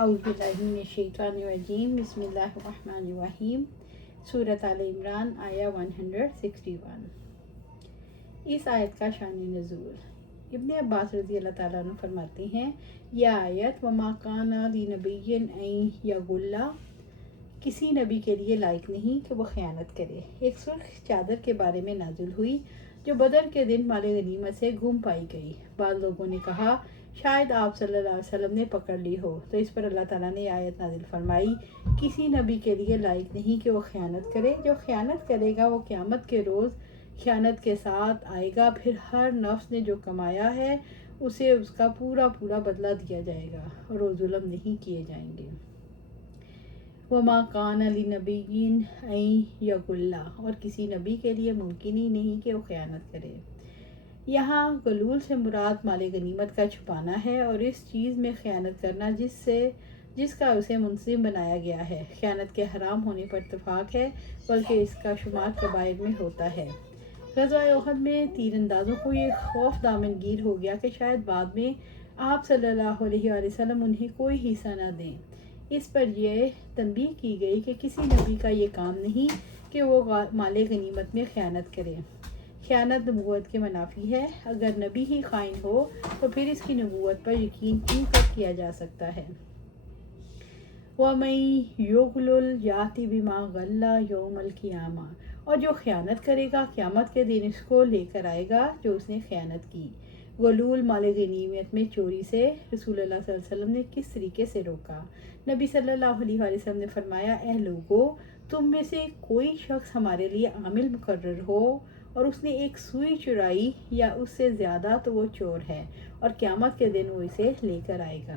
اعوذ باللہ من الشیطان الرجیم بسم اللہ الرحمن الرحیم سورۃ آل عمران آیہ 161۔ اس آیت کا شان نزول ابن عباس رضی اللہ تعالیٰ عنہ فرماتے ہیں، یہ آیت وما کان لنبی ان یغل، کسی نبی کے لیے لائق نہیں کہ وہ خیانت کرے، ایک سرخ چادر کے بارے میں نازل ہوئی جو بدر کے دن مال غنیمت سے گم پائی گئی۔ بعض لوگوں نے کہا شاید آپ صلی اللہ علیہ وسلم نے پکڑ لی ہو، تو اس پر اللہ تعالیٰ نے آیت نازل فرمائی، کسی نبی کے لیے لائق نہیں کہ وہ خیانت کرے، جو خیانت کرے گا وہ قیامت کے روز خیانت کے ساتھ آئے گا، پھر ہر نفس نے جو کمایا ہے اسے اس کا پورا بدلہ دیا جائے گا اور وہ ظلم نہیں کیے جائیں گے۔ وما کان لنبی ان یغل، اور کسی نبی کے لیے ممکن ہی نہیں کہ وہ خیانت کرے۔ یہاں غلول سے مراد مال غنیمت کا چھپانا ہے اور اس چیز میں خیانت کرنا جس کا اسے منصب بنایا گیا ہے۔ خیانت کے حرام ہونے پر اتفاق ہے، بلکہ اس کا شمار کبائر میں ہوتا ہے۔ غزوہ احد میں تیر اندازوں کو یہ خوف دامن گیر ہو گیا کہ شاید بعد میں آپ صلی اللہ علیہ وآلہ وسلم انہیں کوئی حصہ نہ دیں۔ اس پر یہ تنبیہ کی گئی کہ کسی نبی کا یہ کام نہیں کہ وہ مال غنیمت میں خیانت کرے۔ خیانت نبوت کے منافی ہے۔ اگر نبی ہی خائن ہو تو پھر اس کی نبوت پر یقین کیوں کیا جا سکتا ہے؟ وَمَن یغلل یأتِ بِمَا غَلَّ یوم القیامہ، اور جو خیانت کرے گا قیامت کے دن اس کو لے کر آئے گا جو اس نے خیانت کی۔ غلول مال غنیمت میں چوری سے رسول اللہ صلی اللہ علیہ وسلم نے کس طریقے سے روکا؟ نبی صلی اللہ علیہ وآلہ وسلم نے فرمایا، اے لوگو، تم میں سے کوئی شخص ہمارے لیے عامل مقرر ہو اور اس نے ایک سوئی چرائی یا اس سے زیادہ تو وہ چور ہے اور قیامت کے دن وہ اسے لے کر آئے گا۔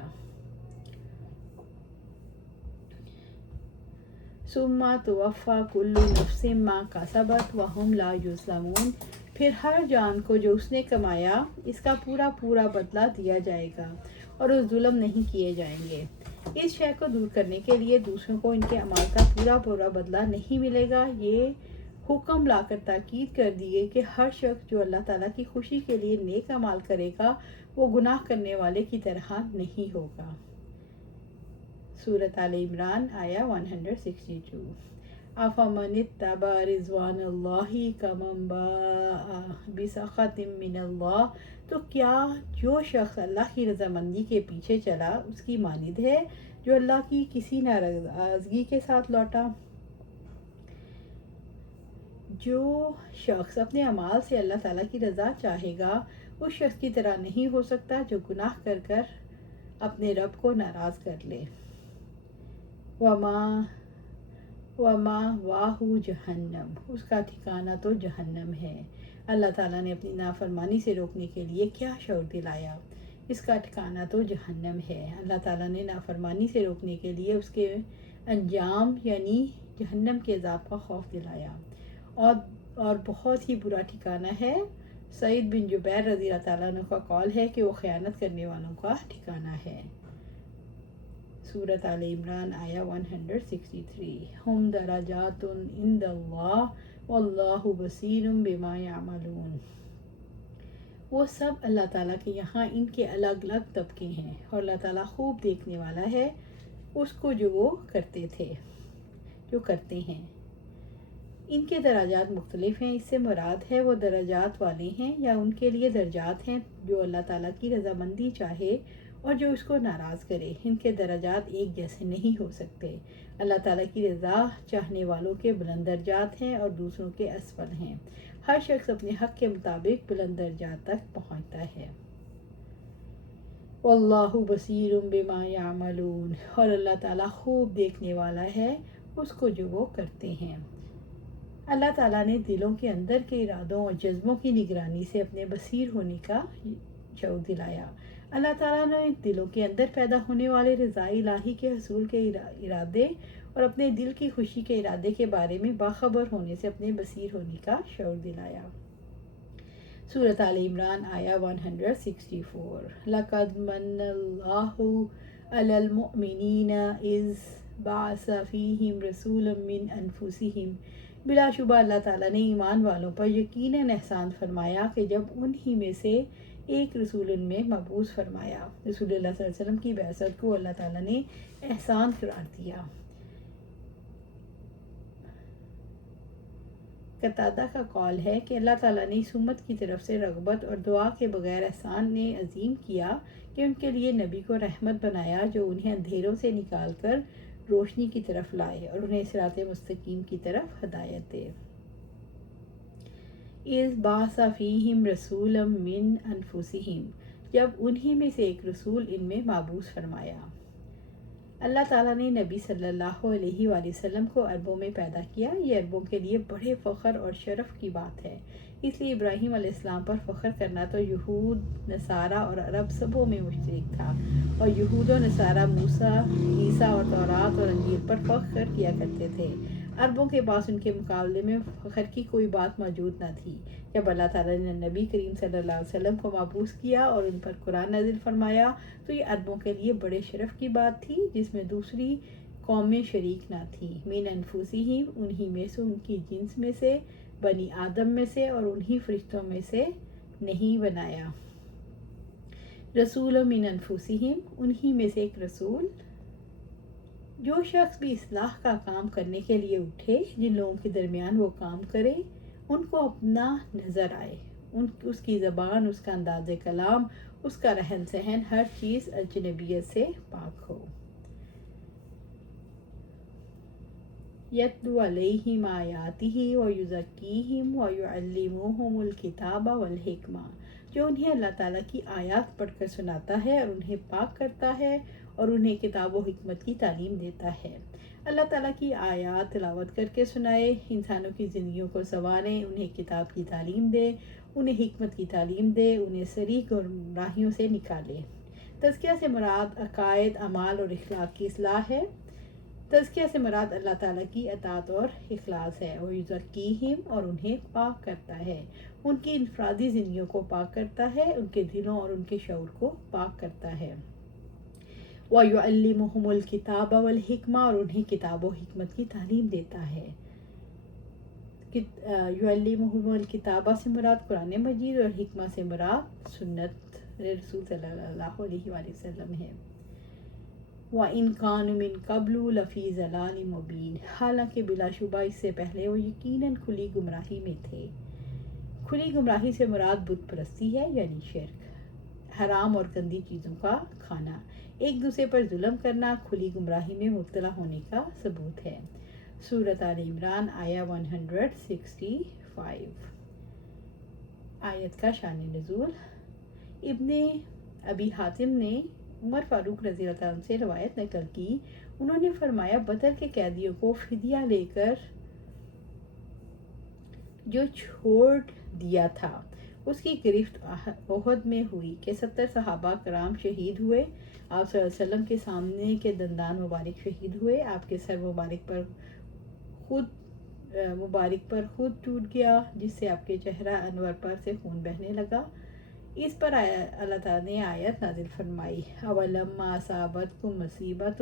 ثم توفی کل نفس ما کسبت وہم لا یظلمون، پھر ہر جان کو جو اس نے کمایا اس کا پورا بدلہ دیا جائے گا اور وہ ظلم نہیں کیے جائیں گے۔ اس شے کو دور کرنے کے لیے دوسروں کو ان کے اعمال کا پورا بدلہ نہیں ملے گا۔ یہ حکم لا کر تاکید کر دیے کہ ہر شخص جو اللہ تعالیٰ کی خوشی کے لیے نیک اعمال کرے گا وہ گناہ کرنے والے کی طرح نہیں ہوگا۔ سورۃ آل عمران آیہ 162۔ افمن اتبع رضوان اللہ کمن باء بسخط من اللہ، تو کیا جو شخص اللہ کی رضامندی کے پیچھے چلا اس کی مانند ہے جو اللہ کی کسی ناراضگی کے ساتھ لوٹا؟ جو شخص اپنے اعمال سے اللہ تعالیٰ کی رضا چاہے گا اس شخص کی طرح نہیں ہو سکتا جو گناہ کر اپنے رب کو ناراض کر لے۔ وما واہ جہنم، اس کا ٹھکانہ تو جہنم ہے۔ اللہ تعالیٰ نے اپنی نافرمانی سے روکنے کے لیے کیا شعور دلایا؟ اس کا ٹھکانہ تو جہنم ہے۔ اللہ تعالیٰ نے نافرمانی سے روکنے کے لیے اس کے انجام یعنی جہنم کے عذاب کا خوف دلایا، اور بہت ہی برا ٹھکانہ ہے۔ سعید بن جبیر رضی اللہ تعالیٰ عنہ کا قول ہے کہ وہ خیانت کرنے والوں کا ٹھکانہ ہے۔ سورۃ آل عمران آیہ 163۔ ہم درجات عند اللہ واللہ بصیر بما یعملون، وہ سب اللہ تعالیٰ کے یہاں ان کے الگ الگ طبقے ہیں اور اللہ تعالیٰ خوب دیکھنے والا ہے اس کو جو وہ کرتے ہیں۔ ان کے درجات مختلف ہیں، اس سے مراد ہے وہ درجات والے ہیں یا ان کے لیے درجات ہیں جو اللہ تعالیٰ کی رضامندی چاہے اور جو اس کو ناراض کرے۔ ان کے درجات ایک جیسے نہیں ہو سکتے۔ اللہ تعالیٰ کی رضا چاہنے والوں کے بلند درجات ہیں اور دوسروں کے اسفل ہیں۔ ہر شخص اپنے حق کے مطابق بلند درجات تک پہنچتا ہے۔ واللہ بصیر بما یعملون، اور اللہ تعالیٰ خوب دیکھنے والا ہے اس کو جو وہ کرتے ہیں۔ اللہ تعالیٰ نے دلوں کے اندر کے ارادوں اور جذبوں کی نگرانی سے اپنے بصیر ہونے کا شعور دلایا۔ اللہ تعالیٰ نے دلوں کے اندر پیدا ہونے والے رضا الہی کے حصول کے ارادے اور اپنے دل کی خوشی کے ارادے کے بارے میں باخبر ہونے سے اپنے بصیر ہونے کا شعور دلایا۔ سورۃ آل عمران آیہ 164۔ لَقَدْ مَنَّ اللَّهُ عَلَى الْمُؤْمِنِينَ إِذْ بَعَثَ فِيهِمْ رَسُولًا مِّنْ أَنفُسِهِمْ، بلا شبہ اللہ تعالیٰ نے ایمان والوں پر یقیناً احسان فرمایا کہ جب انہی میں سے ایک رسول ان میں مبعوث فرمایا۔ رسول اللہ صلی اللہ علیہ وسلم کی بعثت کو اللہ تعالیٰ نے احسان قرار دیا۔ قتادہ کا قول ہے کہ اللہ تعالیٰ نے اس امت کی طرف سے رغبت اور دعا کے بغیر احسان نے عظیم کیا کہ ان کے لیے نبی کو رحمت بنایا جو انہیں اندھیروں سے نکال کر روشنی کی طرف لائے اور انہیں صراط مستقیم کی طرف ہدایت دے۔ اِذْ بَعَثَ فِيهِمْ رَسُولًا مِّنْ أَنفُسِهِمْ، جب انہی میں سے ایک رسول ان میں مبعوث فرمایا۔ اللہ تعالیٰ نے نبی صلی اللہ علیہ وآلہ وسلم کو عربوں میں پیدا کیا۔ یہ عربوں کے لیے بڑے فخر اور شرف کی بات ہے۔ اس لیے ابراہیم علیہ السلام پر فخر کرنا تو یہود، نصارہ اور عرب سبوں میں مشترک تھا، اور یہود و نصارہ موسیٰ، عیسیٰ اور تورات اور انجیل پر فخر کیا کرتے تھے۔ عربوں کے پاس ان کے مقابلے میں فخر کی کوئی بات موجود نہ تھی۔ جب اللہ تعالیٰ نے نبی کریم صلی اللہ علیہ وسلم کو مبعوث کیا اور ان پر قرآن نازل فرمایا تو یہ عربوں کے لیے بڑے شرف کی بات تھی جس میں دوسری قومیں شریک نہ تھیں۔ من انفسہم، انہی میں سے، ان کی جنس میں سے، بنی آدم میں سے اور انہی فرشتوں میں سے نہیں بنایا۔ رسول من انفسہم، انہی میں سے ایک رسول۔ جو شخص بھی اصلاح کا کام کرنے کے لیے اٹھے، جن لوگوں کے درمیان وہ کام کرے، ان کو اپنا نظر آئے، اس کی زبان، اس کا انداز کلام، اس کا رہن سہن، ہر چیز اجنبیت سے پاک ہو۔ یتلو علیہم آیاتہ ویزکیہم ویعلمہم الکتاب والحکمہ، جو انہیں اللہ تعالیٰ کی آیات پڑھ کر سناتا ہے اور انہیں پاک کرتا ہے اور انہیں کتاب و حکمت کی تعلیم دیتا ہے۔ اللہ تعالیٰ کی آیات تلاوت کر کے سنائے، انسانوں کی زندگیوں کو سنوارے، انہیں کتاب کی تعلیم دے، انہیں حکمت کی تعلیم دے، انہیں صریح گمراہیوں سے نکالے۔ تزکیہ سے مراد عقائد، اعمال اور اخلاق کی اصلاح ہے۔ تزکیہ سے مراد اللہ تعالیٰ کی اطاعت اور اخلاص ہے۔ اور یزکیہم، اور انہیں پاک کرتا ہے، ان کی انفرادی زندگیوں کو پاک کرتا ہے، ان کے دلوں اور ان کے شعور کو پاک کرتا ہے۔ وَيُعَلِّمُهُمُ الْكِتَابَ وَالْحِكْمَةَ، اور انہیں کتاب و حکمت کی تعلیم دیتا ہے۔ یعلمہم الکتاب سے مراد قرآن مجید اور حکمہ سے مراد سنت رسول صلی اللہ علیہ وآلہ وسلم ہے۔ وَإِنْ كَانُوا مِنْ قَبْلُ لَفِي ضَلَالٍ مُبِينٍ، حالانکہ بلا شبہ اس سے پہلے وہ یقیناً کھلی گمراہی میں تھے۔ کھلی گمراہی سے مراد بت پرستی ہے، یعنی شرک، حرام اور گندی چیزوں کا کھانا، ایک دوسرے پر ظلم کرنا کھلی گمراہی میں مبتلا ہونے کا ثبوت ہے۔ سورۃ آل عمران آیہ 165۔ آیت کا شان نزول۔ ابن ابی حاتم نے عمر فاروق رضی اللہ عنہ سے روایت نقل کی، انہوں نے فرمایا بدر کے قیدیوں کو فدیہ لے کر جو چھوڑ دیا تھا اس کی گرفت احد میں ہوئی کہ 70 صحابہ کرام شہید ہوئے۔ آپ صلی اللہ علیہ وسلم کے سامنے کے دندان مبارک شہید ہوئے، آپ کے سر مبارک پر خود ٹوٹ گیا جس سے آپ کے چہرہ انور پر سے خون بہنے لگا۔ اس پر اللہ تعالیٰ نے آیت نازل فرمائی، اولما اصابتکم مصیبۃ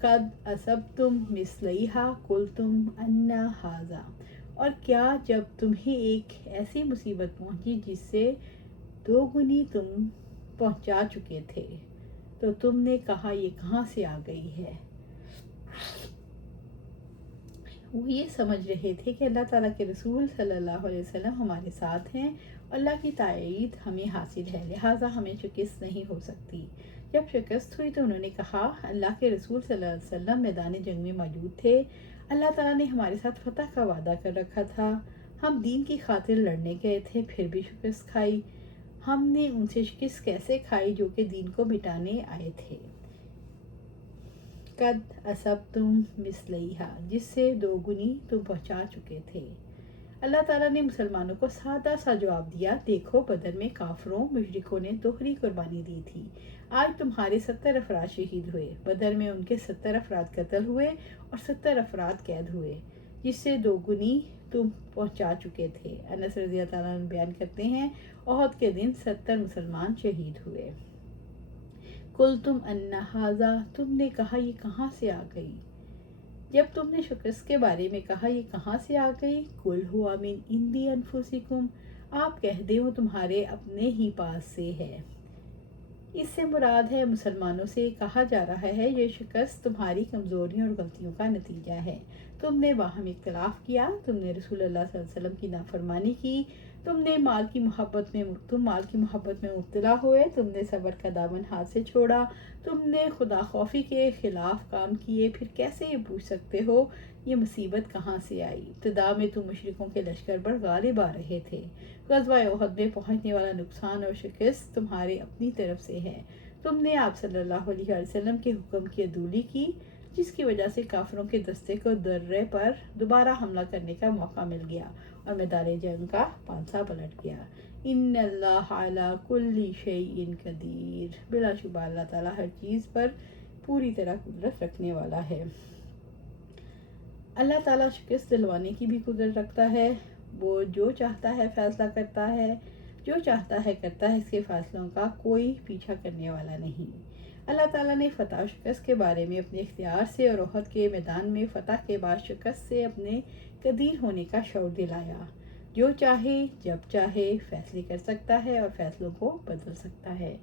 قد اصبتم مثلیہا قلتم ان ھذا، اور کیا جب تمہیں ایک ایسی مصیبت پہنچی جس سے دو گنی تم پہنچا چکے تھے تو تم نے کہا یہ کہاں سے آ گئی ہے۔ وہ یہ سمجھ رہے تھے کہ اللہ تعالیٰ کے رسول صلی اللہ علیہ وسلم ہمارے ساتھ ہیں، اللہ کی تائید ہمیں حاصل ہے، لہٰذا ہمیں شکست نہیں ہو سکتی۔ جب شکست ہوئی تو انہوں نے کہا اللہ کے رسول صلی اللہ علیہ وسلم میدان جنگ میں موجود تھے، اللہ تعالیٰ نے ہمارے ساتھ فتح کا وعدہ کر رکھا تھا، ہم دین کی خاطر لڑنے گئے تھے پھر بھی شکست کھائی، ہم نے ان سے شکست کیسے کھائی جو کہ دین کو مٹانے آئے تھے۔ قد اصبتم مثلیہا، جس سے دو گنی تم پہنچا چکے تھے۔ اللہ تعالیٰ نے مسلمانوں کو سادہ سا جواب دیا، دیکھو بدر میں کافروں مشرکوں نے دوہری قربانی دی تھی، آج تمہارے 70 افراد شہید ہوئے، بدر میں ان کے 70 افراد قتل ہوئے اور 70 افراد قید ہوئے، جس سے دو گنی تم پہنچا چکے تھے۔ انس رضی اللہ عنہ بیان کرتے ہیں احد کے دن 70 مسلمان شہید ہوئے۔ قلتم ان ھذا، تم نے کہا یہ کہاں سے آ گئی۔ جب تم نے شکست کے بارے میں کہا یہ کہاں سے آ گئی، قل ھو من عند انفسکم، آپ کہہ دیں وہ تمہارے اپنے ہی پاس سے ہے۔ اس سے مراد ہے مسلمانوں سے کہا جا رہا ہے یہ شکست تمہاری کمزوریوں اور غلطیوں کا نتیجہ ہے۔ تم نے باہم اختلاف کیا، تم نے رسول اللہ صلی اللہ علیہ وسلم کی نافرمانی کی، تم مال کی محبت میں مبتلا ہوئے، تم نے صبر کا دامن ہاتھ سے چھوڑا، تم نے خدا خوفی کے خلاف کام کیے، پھر کیسے یہ پوچھ سکتے ہو یہ مصیبت کہاں سے آئی؟ ابتدا میں تم مشرکوں کے لشکر پر غالب آ رہے تھے۔ غزوہ احد میں پہنچنے والا نقصان اور شکست تمہارے اپنی طرف سے ہے۔ تم نے آپ صلی اللہ علیہ وسلم کے حکم کی عدولی کی، جس کی وجہ سے کافروں کے دستے کو درے پر دوبارہ حملہ کرنے کا موقع مل گیا اور میدان جنگ کا پانسا پلٹ گیا۔ ان اللہ علی کل شیء قدیر، بلا شبہ اللہ تعالیٰ ہر چیز پر پوری طرح قدرت رکھنے والا ہے۔ اللہ تعالیٰ شکست دلوانے کی بھی قدرت رکھتا ہے۔ وہ جو چاہتا ہے فیصلہ کرتا ہے، جو چاہتا ہے کرتا ہے، اس کے فیصلوں کا کوئی پیچھا کرنے والا نہیں۔ اللہ تعالیٰ نے فتح و شکست کے بارے میں اپنے اختیار سے اور احد کے میدان میں فتح کے بعد شکست سے اپنے قدیر ہونے کا شعور دلایا۔ جو چاہے جب چاہے فیصلے کر سکتا ہے اور فیصلوں کو بدل سکتا ہے۔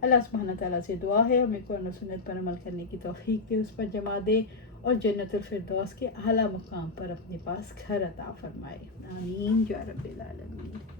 اللہ سبحانہ تعالیٰ سے دعا ہے ہمیں قرآن و سنت پر عمل کرنے کی توفیق دے، اس پر جمع دے اور جنت الفردوس کے اعلیٰ مقام پر اپنے پاس گھر عطا فرمائے۔ آمین یا رب العالمین۔